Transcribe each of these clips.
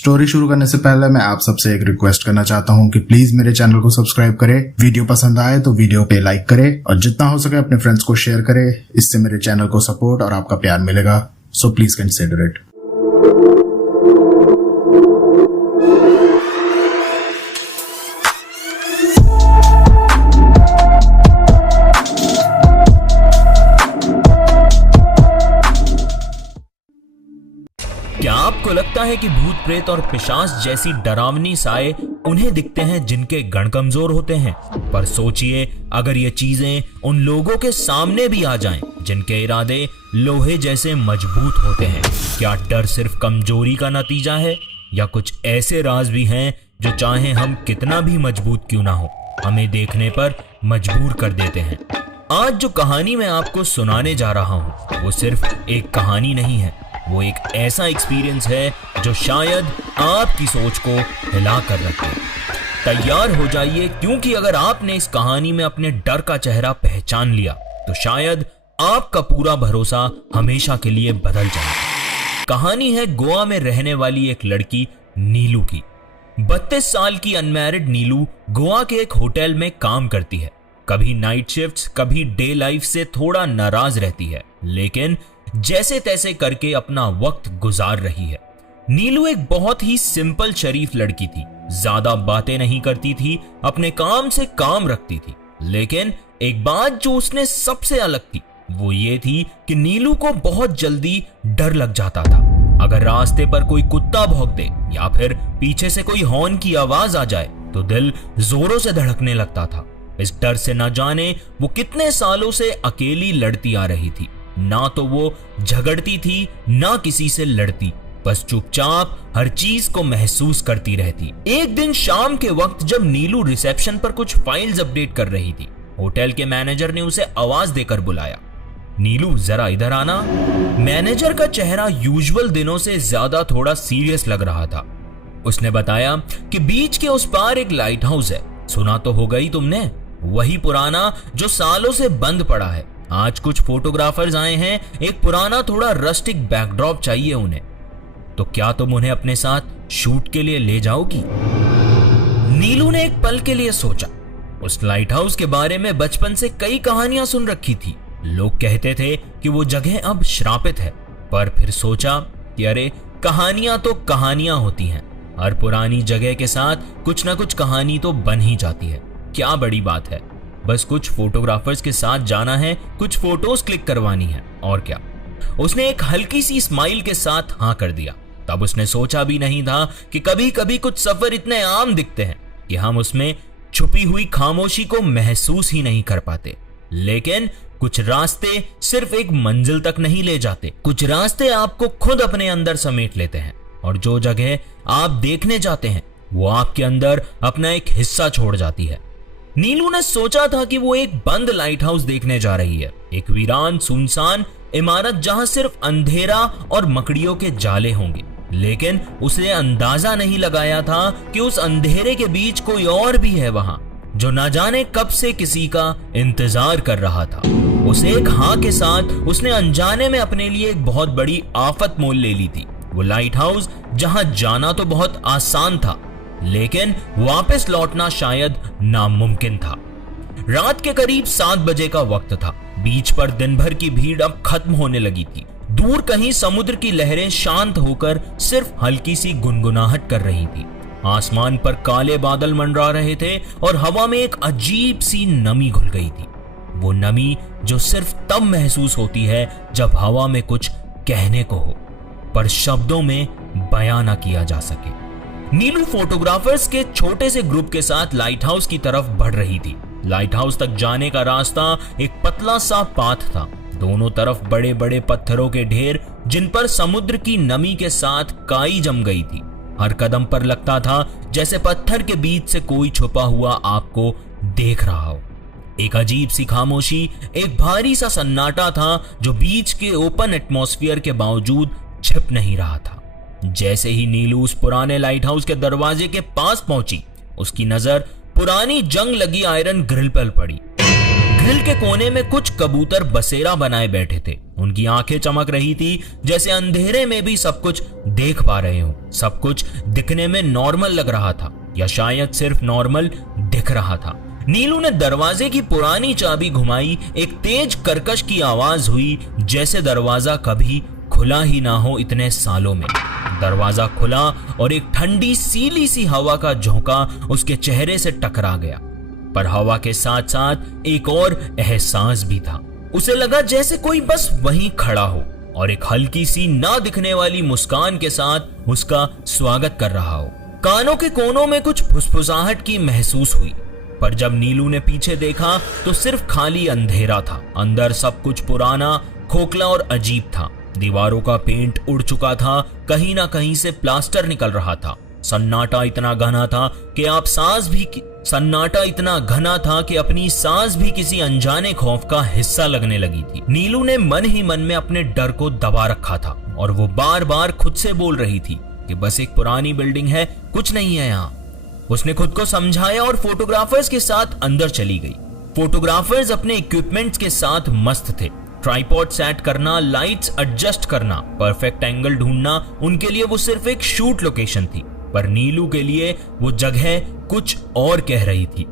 Story शुरू करने से पहले मैं आप सबसे एक रिक्वेस्ट करना चाहता हूँ कि प्लीज मेरे चैनल को सब्सक्राइब करें, वीडियो पसंद आए तो वीडियो पे लाइक करें और जितना हो सके अपने फ्रेंड्स को शेयर करें। इससे मेरे चैनल को सपोर्ट और आपका प्यार मिलेगा, सो प्लीज कंसिडर इट। क्या आपको लगता है कि भूत प्रेत और पिशाच जैसी डरावनी साए उन्हें दिखते हैं जिनके गण कमजोर होते हैं? पर सोचिए, अगर ये चीजें उन लोगों के सामने भी आ जाएं जिनके इरादे लोहे जैसे मजबूत होते हैं, क्या डर सिर्फ कमजोरी का नतीजा है या कुछ ऐसे राज भी हैं जो चाहे हम कितना भी मजबूत क्यों ना हो, हमें देखने पर मजबूर कर देते हैं? आज जो कहानी मैं आपको सुनाने जा रहा हूँ वो सिर्फ एक कहानी नहीं है, वो एक ऐसा एक्सपीरियंस है जो शायद आपकी सोच को हिला कर रखे। तैयार हो जाइए, क्योंकि अगर आपने इस कहानी में अपने डर का चेहरा पहचान लिया तो शायद आपका पूरा भरोसा हमेशा के लिए बदल जाए। कहानी है गोवा में रहने वाली एक लड़की नीलू की। 32 साल की अनमैरिड नीलू गोवा के एक होटल में काम करती है। कभी नाइट शिफ्ट्स, कभी डे लाइफ से थोड़ा नाराज रहती है, लेकिन जैसे तैसे करके अपना वक्त गुजार रही है। नीलू एक बहुत ही सिंपल शरीफ लड़की थी, ज्यादा बातें नहीं करती थी, अपने काम से काम रखती थी। लेकिन एक बात जो उसने सबसे अलग थी वो ये थी कि नीलू को बहुत जल्दी डर लग जाता था। अगर रास्ते पर कोई कुत्ता भौंक दे या फिर पीछे से कोई हॉर्न की आवाज आ जाए तो दिल जोरों से धड़कने लगता था। इस डर से न जाने वो कितने सालों से अकेली लड़ती आ रही थी। ना तो वो झगड़ती थी ना किसी से लड़ती, बस चुपचाप हर चीज को महसूस करती रहती। एक दिन शाम के वक्त जब नीलू रिसेप्शन पर कुछ फाइल्स अपडेट कर रही थी, होटल के मैनेजर ने उसे आवाज देकर बुलाया। नीलू, जरा इधर आना। मैनेजर का चेहरा यूजुअल दिनों से ज्यादा थोड़ा सीरियस लग रहा था। उसने बताया कि बीच के उस पार एक लाइट हाउस है, सुना तो होगा ही तुमने, वही पुराना जो सालों से बंद पड़ा है। आज कुछ फोटोग्राफर्स आए हैं, एक पुराना थोड़ा रस्टिक बैकड्रॉप चाहिए उन्हें, तो क्या तुम उन्हें अपने साथ शूट के लिए ले जाओगी? नीलू ने एक पल के लिए सोचा। उस लाइट हाउस के बारे में बचपन से कई कहानियां सुन रखी थी। लोग कहते थे कि वो जगह अब श्रापित है, पर फिर सोचा कि अरे कहानियां तो कहानियां होती हैं, हर पुरानी जगह के साथ कुछ ना कुछ कहानी तो बन ही जाती है, क्या बड़ी बात है, बस कुछ फोटोग्राफर्स के साथ जाना है, कुछ फोटोज क्लिक करवानी है, और क्या। उसने एक हल्की सी स्माइल के साथ हाँ कर दिया। तब उसने सोचा भी नहीं था कि कभी कभी कुछ सफर इतने आम दिखते हैं कि हम उसमें छुपी हुई खामोशी को महसूस ही नहीं कर पाते। लेकिन कुछ रास्ते सिर्फ एक मंजिल तक नहीं ले जाते, कुछ रास्ते आपको खुद अपने अंदर समेट लेते हैं, और जो जगह आप देखने जाते हैं वो आपके अंदर अपना एक हिस्सा छोड़ जाती है। नीलू ने सोचा था कि वो एक बंद लाइट हाउस देखने जा रही है, एक वीरान सुनसान इमारत जहां सिर्फ अंधेरा और मकड़ियों के जाले होंगे। लेकिन उसने अंदाजा नहीं लगाया था कि उस अंधेरे के बीच कोई और भी है वहां, जो न जाने कब से किसी का इंतजार कर रहा था। उस एक हाँ के साथ उसने अनजाने में अपने लिए एक बहुत बड़ी आफत मोल ले ली थी। वो लाइट हाउस जहां जाना तो बहुत आसान था, लेकिन वापस लौटना शायद नामुमकिन था। रात के करीब 7 बजे का वक्त था। बीच पर दिन भर की भीड़ अब खत्म होने लगी थी। दूर कहीं समुद्र की लहरें शांत होकर सिर्फ हल्की सी गुनगुनाहट कर रही थी। आसमान पर काले बादल मंडरा रहे थे और हवा में एक अजीब सी नमी घुल गई थी। वो नमी जो सिर्फ तब महसूस होती है जब हवा में कुछ कहने को हो, पर शब्दों में बयां ना किया जा सके। नीलू फोटोग्राफर्स के छोटे से ग्रुप के साथ लाइट हाउस की तरफ बढ़ रही थी। लाइट हाउस तक जाने का रास्ता एक पतला सा पाथ था, दोनों तरफ बड़े बड़े पत्थरों के ढेर जिन पर समुद्र की नमी के साथ काई जम गई थी। हर कदम पर लगता था जैसे पत्थर के बीच से कोई छुपा हुआ आपको देख रहा हो। एक अजीब सी खामोशी, एक भारी सा सन्नाटा था जो बीच के ओपन एटमॉस्फेयर के बावजूद छिप नहीं रहा था। जैसे ही नीलू उस पुराने लाइट हाउस के दरवाजे के पास पहुंची, उसकी नजर पुरानी जंग लगी आयरन ग्रिल पर पड़ी। ग्रिल के कोने में कुछ कबूतर बसेरा बनाए बैठे थे। उनकी आंखें चमक रही थी, जैसे अंधेरे में भी सब कुछ देख पा रहे हो। सब कुछ दिखने में नॉर्मल लग रहा था, या शायद सिर्फ नॉर्मल दिख रहा था। नीलू ने दरवाजे की पुरानी चाबी घुमाई। एक तेज कर्कश की आवाज हुई, जैसे दरवाजा कभी खुला ही ना हो इतने सालों में। दरवाजा खुला और एक ठंडी सीली सी हवा का झोंका उसके चेहरे से टकरा गया। पर हवा के साथ साथ एक और एहसास भी था। उसे लगा जैसे कोई बस वहीं खड़ा हो और एक हल्की सी ना दिखने वाली मुस्कान के साथ उसका स्वागत कर रहा हो। कानों के कोनों में कुछ फुसफुसाहट की महसूस हुई, पर जब नीलू ने पीछे देखा तो सिर्फ खाली अंधेरा था। अंदर सब कुछ पुराना, खोखला और अजीब था। दीवारों का पेंट उड़ चुका था, कहीं ना कहीं से प्लास्टर निकल रहा था। सन्नाटा इतना घना था कि अपनी सांस भी किसी अनजाने खौफ का हिस्सा लगने लगी थी। नीलू ने मन ही मन में अपने डर को दबा रखा था और वो बार बार खुद से बोल रही थी कि बस एक पुरानी बिल्डिंग है, कुछ नहीं है यहाँ। उसने खुद को समझाया और फोटोग्राफर्स के साथ अंदर चली गई। फोटोग्राफर्स अपने इक्विपमेंट्स के साथ मस्त थे। ट्राइपॉड सेट करना, लाइट्स एडजस्ट करना, परफेक्ट एंगल ढूंढना, उनके लिए वो सिर्फ एक शूट लोकेशन थी। पर नीलू के लिए वो जगह कुछ और कह रही थी।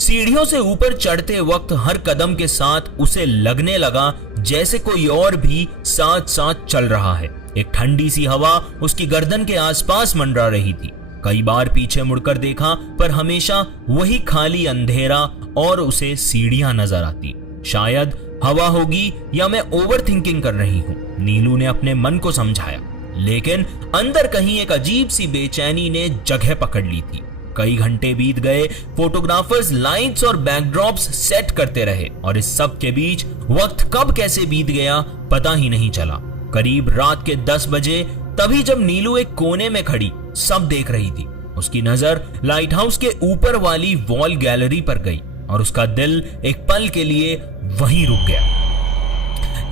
सीढ़ियों से ऊपर चढ़ते वक्त हर कदम के साथ उसे लगने लगा जैसे कोई और भी साथ साथ चल रहा है। एक ठंडी सी हवा उसकी गर्दन के आसपास मंडरा रही थी। कई बार पीछे मुड़कर देखा, पर हमेशा वही खाली अंधेरा और उसे सीढ़ियां नजर आती। शायद हवा होगी या मैं ओवर थिंकिंग कर रही हूँ, नीलू ने अपने मन को समझाया। लेकिन अंदर कहीं एक अजीब सी बेचैनी ने जगह पकड़ ली थी। कई घंटे बीत गए। फोटोग्राफर्स लाइट्स और बैकड्रॉप्स सेट करते रहे और इस सब के बीच वक्त कब कैसे बीत गया पता ही नहीं चला। करीब रात के 10 बजे, तभी जब नीलू एक कोने में खड़ी सब देख रही थी, उसकी नजर लाइट हाउस के ऊपर वाली वॉल गैलरी पर गई और उसका दिल एक पल के लिए वहीं रुक गया।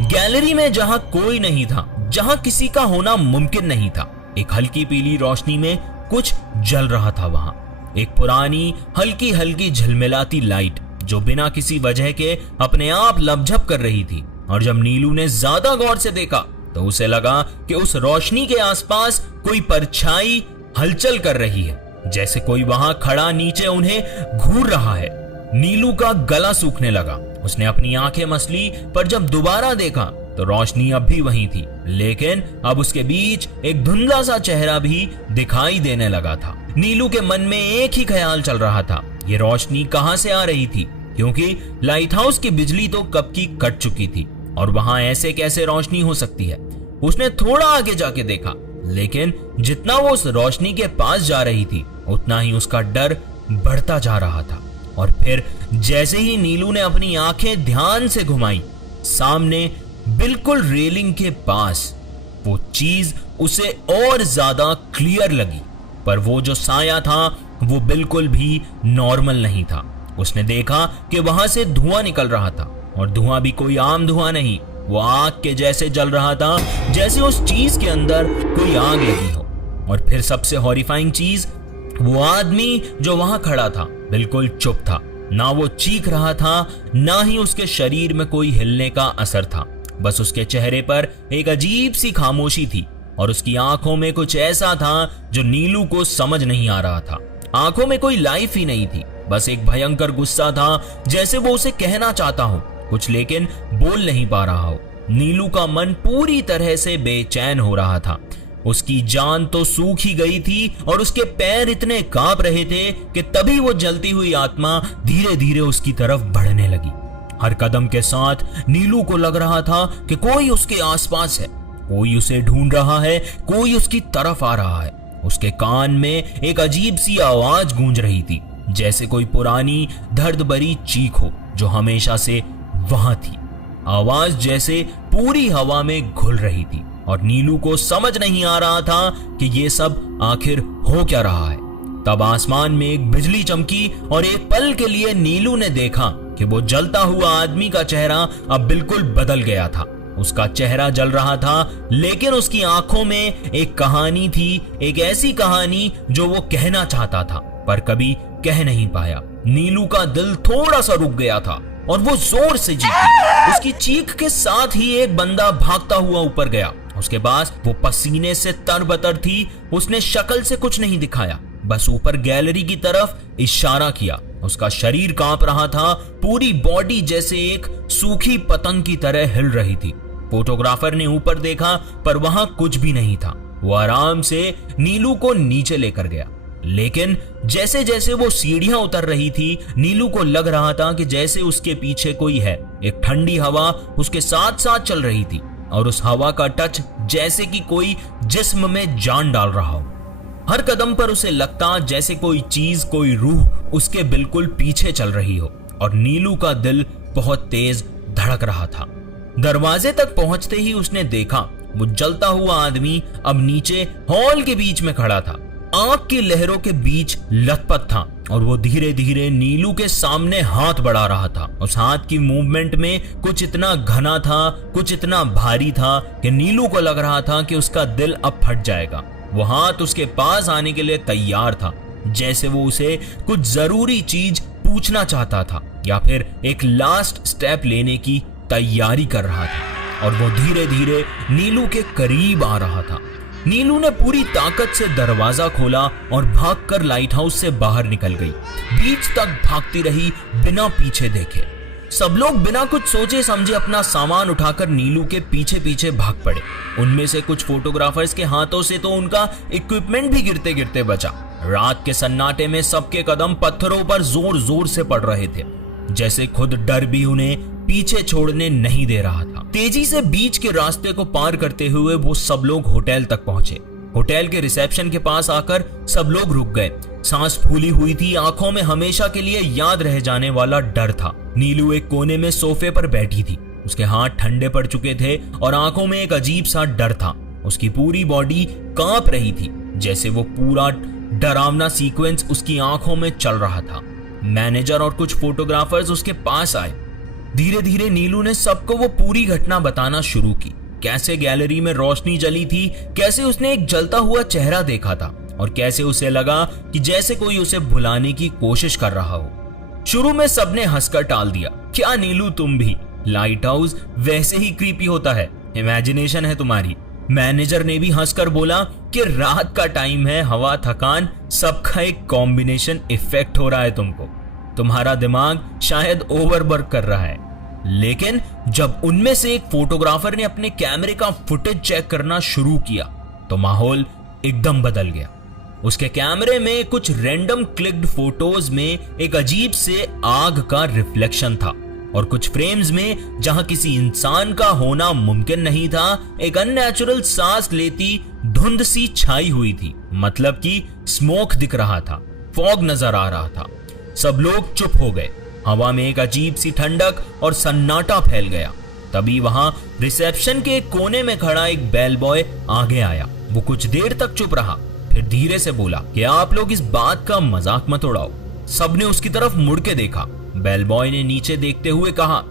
गैलरी में जहां कोई नहीं था, जहां किसी का होना मुमकिन नहीं था, एक हल्की पीली रोशनी में कुछ जल रहा था। वहां एक पुरानी हल्की हल्की झिलमिलाती लाइट जो बिना किसी वजह के अपने आप लपझप कर रही थी। और जब नीलू ने ज्यादा गौर से देखा तो उसे लगा कि उस रोशनी के आसपास कोई परछाई हलचल कर रही है, जैसे कोई वहां खड़ा नीचे उन्हें घूर रहा है। नीलू का गला सूखने लगा। उसने अपनी आंखें मसली, पर जब दोबारा देखा तो रोशनी अब भी वहीं थी, लेकिन अब उसके बीच एक धुंधला सा चेहरा भी दिखाई देने लगा था। नीलू के मन में एक ही ख्याल चल रहा था, ये रोशनी कहां से आ रही थी, क्योंकि लाइट हाउस की बिजली तो कब की कट चुकी थी और वहां ऐसे कैसे रोशनी हो सकती है। उसने थोड़ा आगे जाके देखा, लेकिन जितना वो उस रोशनी के पास जा रही थी उतना ही उसका डर बढ़ता जा रहा था। और फिर जैसे ही नीलू ने अपनी आंखें ध्यान से घुमाई, सामने बिल्कुल रेलिंग के पास वो चीज उसे और ज्यादा क्लियर लगी। पर वो जो साया था वो बिल्कुल भी नॉर्मल नहीं था। उसने देखा कि वहां से धुआं निकल रहा था, और धुआं भी कोई आम धुआं नहीं, वो आग के जैसे जल रहा था, जैसे उस चीज के अंदर कोई आग लगी हो। और फिर सबसे हॉरिफाइंग चीज, वो आदमी जो वहां खड़ा था बिल्कुल चुप था। ना वो चीख रहा था, ना ही उसके शरीर में कोई हिलने का असर था। बस उसके चेहरे पर एक अजीब सी खामोशी थी और उसकी आंखों में कुछ ऐसा था जो नीलू को समझ नहीं आ रहा था। आंखों में कोई लाइफ ही नहीं थी, बस एक भयंकर गुस्सा था, जैसे वो उसे कहना चाहता हो कुछ लेकिन बोल नहीं पा रहा हो। नीलू का मन पूरी तरह से बेचैन हो रहा था। उसकी जान तो सूख ही गई थी और उसके पैर इतने कांप रहे थे कि तभी वो जलती हुई आत्मा धीरे धीरे उसकी तरफ बढ़ने लगी। हर कदम के साथ नीलू को लग रहा था कि कोई उसके आसपास है, कोई उसे ढूंढ रहा है, कोई उसकी तरफ आ रहा है। उसके कान में एक अजीब सी आवाज गूंज रही थी, जैसे कोई पुरानी दर्द भरी चीख हो जो हमेशा से वहां थी। आवाज जैसे पूरी हवा में घुल रही थी और नीलू को समझ नहीं आ रहा था कि ये सब आखिर हो क्या रहा है। तब आसमान में एक बिजली चमकी और एक पल के लिए नीलू ने देखा कि वो जलता हुआ आदमी का चेहरा अब बिल्कुल बदल गया था। उसका चेहरा जल रहा था, लेकिन उसकी आंखों में एक कहानी थी, एक ऐसी कहानी जो वो कहना चाहता था पर कभी कह नहीं पाया। नीलू का दिल थोड़ा सा रुक गया था और वो जोर से चीखी। उसकी चीख के साथ ही एक बंदा भागता हुआ ऊपर गया। उसके पास वो पसीने से तरबतर थी। उसने शक्ल से कुछ नहीं दिखाया, बस ऊपर गैलरी की तरफ इशारा किया। उसका शरीर कांप रहा था, पूरी बॉडी जैसे एक सूखी पतंग की तरह हिल रही थी। फोटोग्राफर ने ऊपर देखा पर वहां कुछ भी नहीं था। वो आराम से नीलू को नीचे लेकर गया, लेकिन जैसे जैसे वो सीढ़ियां उतर रही थी, नीलू को लग रहा था कि जैसे उसके पीछे कोई है। एक ठंडी हवा उसके साथ साथ चल रही थी और उस हवा का टच जैसे कि कोई जिस्म में जान डाल रहा हो। हर कदम पर उसे लगता जैसे कोई चीज, कोई रूह उसके बिल्कुल पीछे चल रही हो और नीलू का दिल बहुत तेज धड़क रहा था। दरवाजे तक पहुंचते ही उसने देखा वो जलता हुआ आदमी अब नीचे हॉल के बीच में खड़ा था। आग की लहरों के बीच लथपथ था और वो धीरे धीरे नीलू के सामने हाथ बढ़ा रहा था। उस हाथ की मूवमेंट में कुछ इतना घना था, कुछ इतना भारी था कि नीलू को लग रहा था कि उसका दिल अब फट जाएगा। वो हाथ उसके पास आने के लिए तैयार था, जैसे वो उसे कुछ जरूरी चीज पूछना चाहता था या फिर एक लास्ट स्टेप लेने की तैयारी कर रहा था। और वो धीरे धीरे नीलू के करीब आ रहा था। नीलू ने पूरी ताकत से दरवाजा खोला और भागकर लाइट हाउस से बाहर निकल गई। बीच तक भागती रही बिना पीछे देखे। सब लोग बिना कुछ सोचे समझे अपना सामान उठाकर नीलू के पीछे पीछे भाग पड़े। उनमें से कुछ फोटोग्राफर्स के हाथों से तो उनका इक्विपमेंट भी गिरते गिरते बचा। रात के सन्नाटे में सबके कदम पत्थरों पर जोर जोर से पड़ रहे थे, जैसे खुद डर भी उन्हें पीछे छोड़ने नहीं दे रहा था। तेजी से बीच के रास्ते को पार करते हुए वो सब लोग होटल तक पहुंचे। होटल के रिसेप्शन के पास आकर सब लोग रुक गए। सांस फूली हुई थी, आंखों में हमेशा के लिए याद रह जाने वाला डर था। नीलू एक कोने में सोफे पर बैठी थी। उसके हाथ ठंडे पड़ चुके थे और आंखों में एक अजीब सा डर था। उसकी पूरी बॉडी कांप रही थी, जैसे वो पूरा डरावना सीक्वेंस उसकी आंखों में चल रहा था। मैनेजर और कुछ फोटोग्राफर्स उसके पास आए। धीरे धीरे नीलू ने सबको वो पूरी घटना बताना शुरू की। कैसे गैलरी में रोशनी जली थी, कैसे उसने एक जलता हुआ चेहरा देखा था और कैसे उसे लगा कि जैसे कोई उसे भुलाने की कोशिश कर रहा हो। शुरू में सबने हंसकर टाल दिया, क्या नीलू तुम भी? लाइट हाउस वैसे ही क्रीपी होता है, इमेजिनेशन है तुम्हारी। मैनेजर ने भी हंसकर बोला कि रात का टाइम है, हवा, थकान, सबका एक कॉम्बिनेशन इफेक्ट हो रहा है तुमको। तुम्हारा दिमाग शायद ओवरवर्क कर रहा है। लेकिन जब उनमें से एक फोटोग्राफर ने अपने कैमरे का फुटेज चेक करना शुरू किया तो माहौल एकदम बदल गया। उसके कैमरे में कुछ रैंडम क्लिक्ड फोटोज में एक अजीब से आग का रिफ्लेक्शन था और कुछ फ्रेम्स में जहां किसी इंसान का होना मुमकिन नहीं था, एक अननेचुरल सांस लेती धुंध सी छाई हुई थी। मतलब कि स्मोक दिख रहा था, फॉग नजर आ रहा था। सब लोग चुप हो गए। हवा में एक अजीब सी ठंडक और सन्नाटा फैल गया। तभी वहां रिसेप्शन के एक कोने में खड़ा एक बेल बॉय आगे आया। वो कुछ देर तक चुप रहा, फिर धीरे से बोला कि आप लोग इस बात का मजाक मत उड़ाओ। सबने उसकी तरफ मुड़ के देखा। बेल बॉय ने नीचे देखते हुए कहा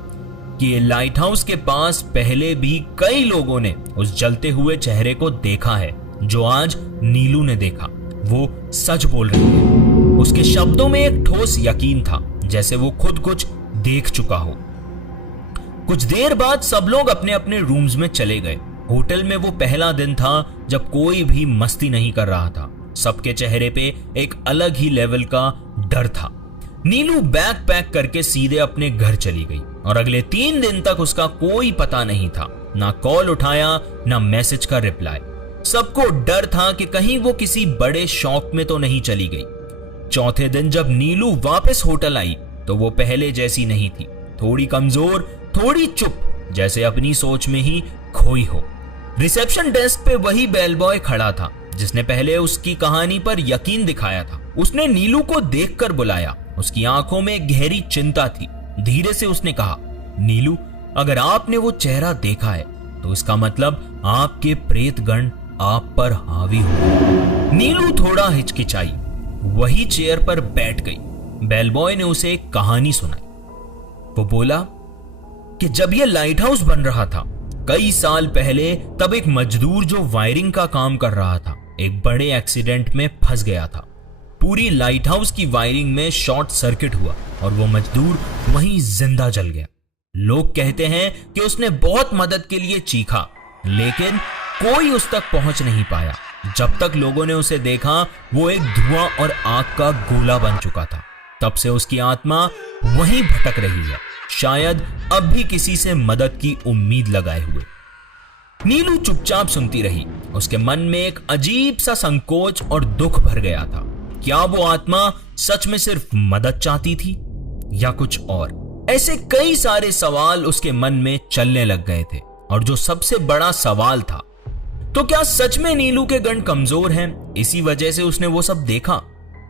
कि लाइट हाउस के पास पहले भी कई लोगों ने उस जलते हुए चेहरे को देखा है जो आज नीलू ने देखा। वो सच बोल रही है। उसके शब्दों में एक ठोस यकीन था, जैसे वो खुद कुछ देख चुका हो। कुछ देर बाद सब लोग अपने अपने रूम्स में चले गए। होटल में वो पहला दिन था जब कोई भी मस्ती नहीं कर रहा था। सबके चेहरे पे एक अलग ही लेवल का डर था। नीलू बैग पैक करके सीधे अपने घर चली गई और अगले 3 दिन तक उसका कोई पता नहीं था। ना कॉल उठाया, ना मैसेज का रिप्लाई। सबको डर था कि कहीं वो किसी बड़े शौक में तो नहीं चली गई। चौथे दिन जब नीलू वापस होटल आई तो वो पहले जैसी नहीं थी। थोड़ी कमजोर, थोड़ी चुप, जैसे अपनी सोच में ही खोई हो। रिसेप्शन डेस्क पे वही बेल बॉय खड़ा था जिसने पहले उसकी कहानी पर यकीन दिखाया था। उसने नीलू को देखकर बुलाया। उसकी आंखों में गहरी चिंता थी। धीरे से उसने कहा, नीलू, अगर आपने वो चेहरा देखा है तो इसका मतलब आपके प्रेतगण आप पर हावी हो। नीलू थोड़ा हिचकिचाई, वही चेयर पर बैठ गई। बेल बॉय ने उसे एक कहानी सुनाई। वो बोला कि जब यह लाइट हाउस बन रहा था कई साल पहले, तब एक मजदूर जो वायरिंग का काम कर रहा था एक बड़े एक्सीडेंट में फंस गया था। पूरी लाइट हाउस की वायरिंग में शॉर्ट सर्किट हुआ और वो मजदूर वहीं जिंदा जल गया। लोग कहते हैं कि उसने बहुत मदद के लिए चीखा, लेकिन कोई उस तक पहुंच नहीं पाया। जब तक लोगों ने उसे देखा, वो एक धुआं और आग का गोला बन चुका था। तब से उसकी आत्मा वहीं भटक रही है, शायद अब भी किसी से मदद की उम्मीद लगाए हुए। नीलू चुपचाप सुनती रही। उसके मन में एक अजीब सा संकोच और दुख भर गया था। क्या वो आत्मा सच में सिर्फ मदद चाहती थी या कुछ और? ऐसे कई सारे सवाल उसके मन में चलने लग गए थे। और जो सबसे बड़ा सवाल था, तो क्या सच में नीलू के गण कमजोर हैं? इसी वजह से उसने वो सब देखा।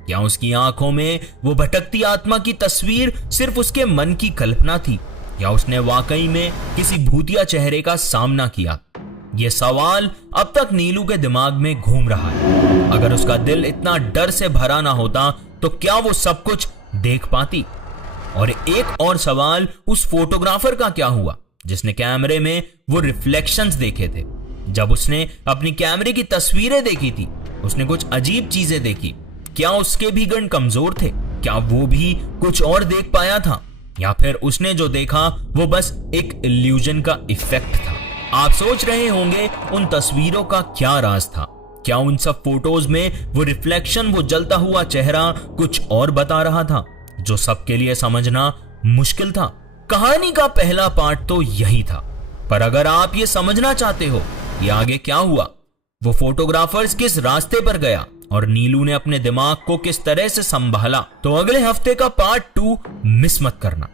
क्या उसकी आंखों में वो भटकती आत्मा की तस्वीर सिर्फ उसके मन की कल्पना थी, या उसने वाकई में किसी भूतिया चेहरे का सामना किया? ये सवाल अब तक नीलू के दिमाग में घूम रहा है। अगर उसका दिल इतना डर से भरा ना होता तो क्या वो सब कुछ देख पाती? और एक और सवाल, उस फोटोग्राफर का क्या हुआ जिसने कैमरे में वो रिफ्लेक्शंस देखे थे? जब उसने अपनी कैमरे की तस्वीरें देखी थी, उसने कुछ अजीब चीजें देखी। क्या उसके भी गण कमजोर थे? क्या वो भी कुछ और देख पाया था, या फिर उसने जो देखा वो बस एक इल्यूजन का इफेक्ट था? आप सोच रहे होंगे उन तस्वीरों का क्या राज था? क्या उन सब फोटोज में वो रिफ्लेक्शन, वो जलता हुआ चेहरा कुछ और बता रहा था जो सबके लिए समझना मुश्किल था? कहानी का पहला पार्ट तो यही था, पर अगर आप ये समझना चाहते हो कि आगे क्या हुआ, वो फोटोग्राफर्स किस रास्ते पर गया और नीलू ने अपने दिमाग को किस तरह से संभाला, तो अगले हफ्ते का पार्ट 2 मिस मत करना।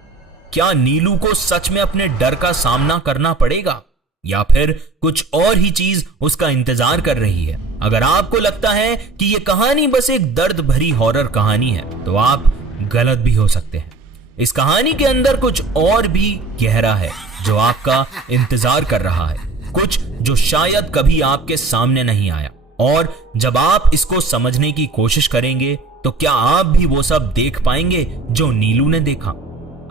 क्या नीलू को सच में अपने डर का सामना करना पड़ेगा, या फिर कुछ और ही चीज उसका इंतजार कर रही है? अगर आपको लगता है कि यह कहानी बस एक दर्द भरी हॉरर कहानी है, तो आप गलत भी हो सकते हैं। इस कहानी के अंदर कुछ और भी गहरा है जो आपका इंतजार कर रहा है, कुछ जो शायद कभी आपके सामने नहीं आया। और जब आप इसको समझने की कोशिश करेंगे तो क्या आप भी वो सब देख पाएंगे जो नीलू ने देखा?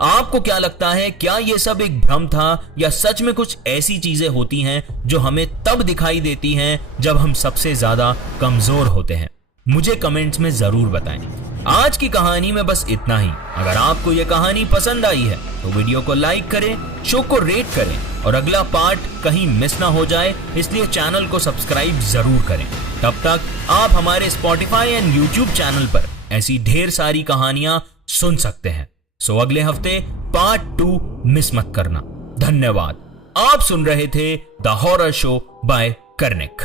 आपको क्या लगता है, क्या ये सब एक भ्रम था, या सच में कुछ ऐसी चीजें होती हैं जो हमें तब दिखाई देती हैं जब हम सबसे ज्यादा कमजोर होते हैं? मुझे कमेंट्स में जरूर बताएं। आज की कहानी में बस इतना ही। अगर आपको यह कहानी पसंद आई है तो वीडियो को लाइक करें, शो को रेट करें, और अगला पार्ट कहीं मिस ना हो जाए इसलिए चैनल को सब्सक्राइब जरूर करें। तब तक आप हमारे स्पॉटिफाई एंड यूट्यूब चैनल पर ऐसी ढेर सारी कहानियां सुन सकते हैं। सो अगले हफ्ते पार्ट 2 मिस मत करना। धन्यवाद। आप सुन रहे थे the horror show by Kernig.